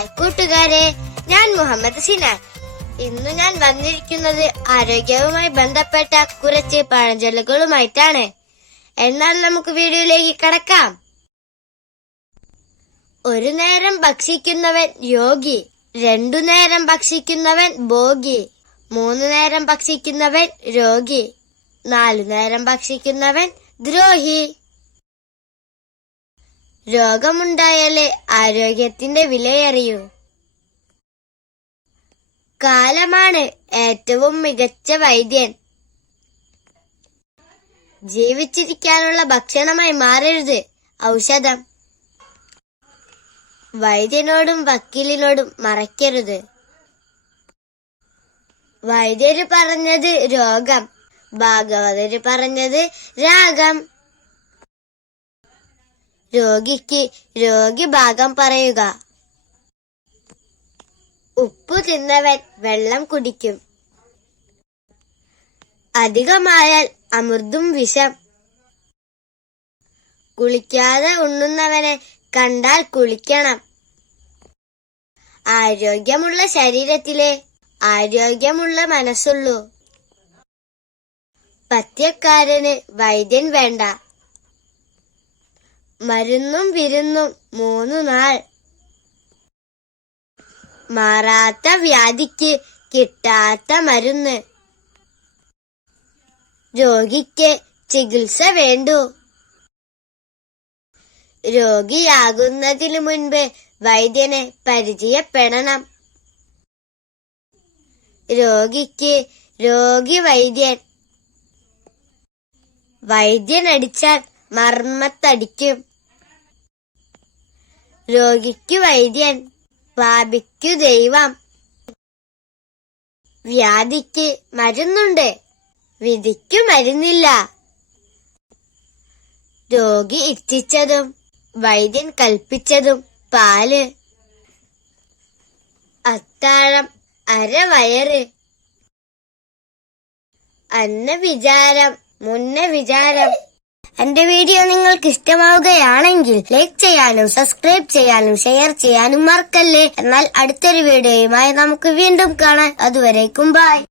Hi കൂട്ടുകാരെ, ഞാൻ മുഹമ്മദ് സിനാൻ. ഇന്ന് ഞാൻ വന്നിരിക്കുന്നത് ആരോഗ്യവുമായി ബന്ധപ്പെട്ട കുറച്ച് പഴഞ്ചൊല്ലുകളുമായിട്ടാണ്. എന്നാൽ നമുക്ക് വീഡിയോയിലേക്ക് കടക്കാം. ഒരു നേരം ഭക്ഷിക്കുന്നവൻ യോഗി, 2 നേരം ഭക്ഷിക്കുന്നവൻ ഭോഗി, 3 നേരം ഭക്ഷിക്കുന്നവൻ രോഗി, 4 നേരം ഭക്ഷിക്കുന്നവൻ ദ്രോഹി. രോഗമുണ്ടായാലേ ആരോഗ്യത്തിന്റെ വിലയറിയൂ. കാലമാണ് ഏറ്റവും മികച്ച വൈദ്യൻ. ജീവിച്ചിരിക്കാനുള്ള ഭക്ഷണമായി മാറരുത് ഔഷധം. വൈദ്യനോടും വക്കീലിനോടും മറയ്ക്കരുത്. വൈദ്യര് പറഞ്ഞത് രോഗം, ഭാഗവതര് പറഞ്ഞത് രാഗം. രോഗിക്ക് രോഗി ഭാഗം പറയുക. ഉപ്പു തിന്നവൻ വെള്ളം കുടിക്കും. അധികമായാൽ അമൃതും വിഷം. കുളിക്കാതെ ഉണ്ണുന്നവനെ കണ്ടാൽ കുളിക്കണം. ആരോഗ്യമുള്ള ശരീരത്തിലെ ആരോഗ്യമുള്ള മനസ്സുള്ളൂ. പഥ്യക്കാരന് വൈദ്യൻ വേണ്ട. മരുന്നും വിരുന്നും 3 നാൾ. മാറാത്ത വ്യാധിക്ക് കിട്ടാത്ത മരുന്ന്. രോഗിക്ക് ചികിത്സ വേണ്ടു. രോഗിയാകുന്നതിനു മുൻപ് വൈദ്യനെ പരിചയപ്പെടണം. രോഗിക്ക് രോഗി വൈദ്യൻ. വൈദ്യനടിച്ചാൽ മർമ്മത്തടിക്കും. രോഗിക്കു വൈദ്യൻ, പാപിക്കു ദൈവം. വ്യാധിക്ക് മരുന്നുണ്ട്, വിധിക്കു മരുന്നില്ല. രോഗി ഇച്ഛിച്ചതും വൈദ്യൻ കൽപ്പിച്ചതും പാല്. അത്താഴം അരവയറ്. അന്ന വിചാരം മുന്ന വിചാരം. എന്റെ വീഡിയോ നിങ്ങൾക്ക് ഇഷ്ടമാവുകയാണെങ്കിൽ ലൈക്ക് ചെയ്യാനും സബ്സ്ക്രൈബ് ചെയ്യാനും ഷെയർ ചെയ്യാനും മറക്കല്ലേ. എന്നാൽ അടുത്തൊരു വീഡിയോയുമായി നമുക്ക് വീണ്ടും കാണാം. അതുവരേക്കും ബൈ.